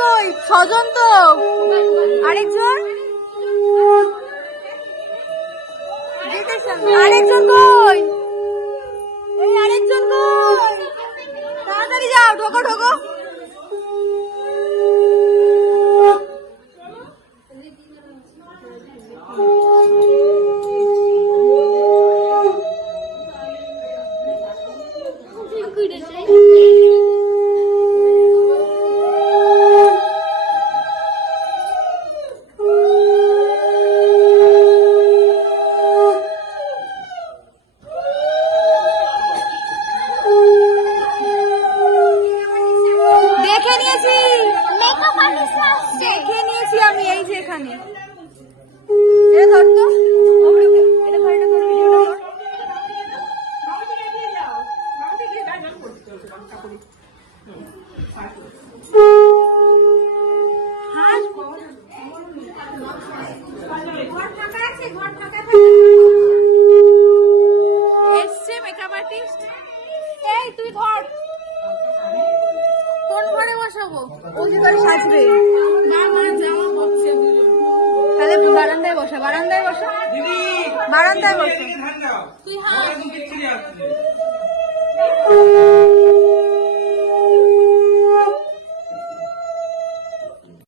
কই? স্বজন তো আরেকজন, আরেকজন কই? এই আরেকজন কই? তাড়াতাড়ি যাও, ঢোকো ঢোকো। দেখে নিয়েছি আমি, এই যে এখানে। এটা ধর তো, এটা ধর, এটা ধর, এসছে মেকআপ আর্টিস্ট। এই তুই ধর, কোন ঘরে বসাবো? ও যে তোর সাজবে, তাহলে বারান্দায় বসা, বারান্দায় বসা, বারান্দায় বসা তুই। হ্যাঁ